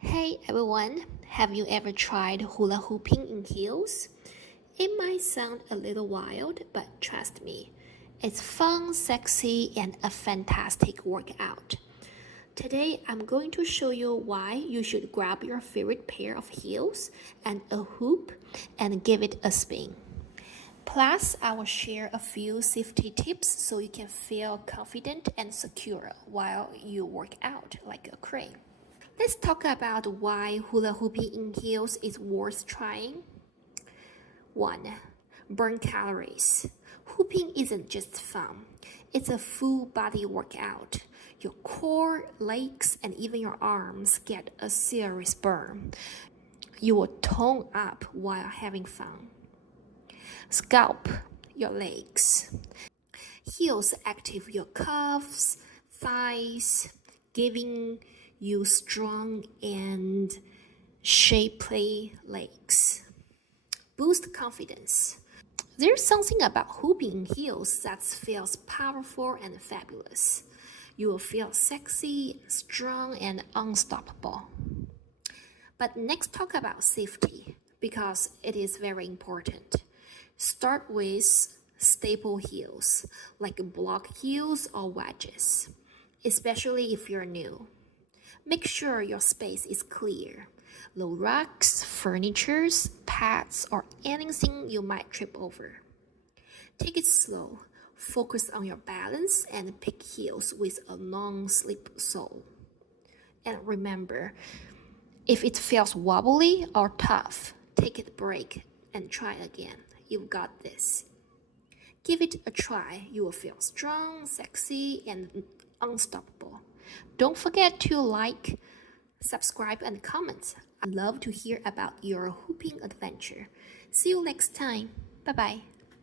Hey everyone, have you ever tried hula hooping in heels? It might sound a little wild, but trust me, it's fun, sexy, and a fantastic workout. Today, I'm going to show you why you should grab your favorite pair of heels and a hoop and give it a spin. Plus, I will share a few safety tips so you can feel confident and secure while you work out like a crane. Let's talk about why hula hooping in heels is worth trying. 1. Burn calories. Hooping isn't just fun, it's a full body workout. Your core, legs, and even your arms get a serious burn. You will tone up while having fun. Scalp your legs. Heels activate your calves, thighs, giving you strong and shapely legs. Boost confidence. There's something about hooping in heels that feels powerful and fabulous. You will feel sexy, strong, and unstoppable. But next, talk about safety because it is very important. Start with staple heels like block heels or wedges, especially if you're new. Make sure your space is clear. No rocks, furniture, pads, or anything you might trip over. Take it slow. Focus on your balance and pick heels with a non-slip sole. And remember, if it feels wobbly or tough, take a break and try again. You've got this. Give it a try. You will feel strong, sexy, and unstoppable. Don't forget to like, subscribe, and comment. I'd love to hear about your hooping adventure. See you next time. Bye bye.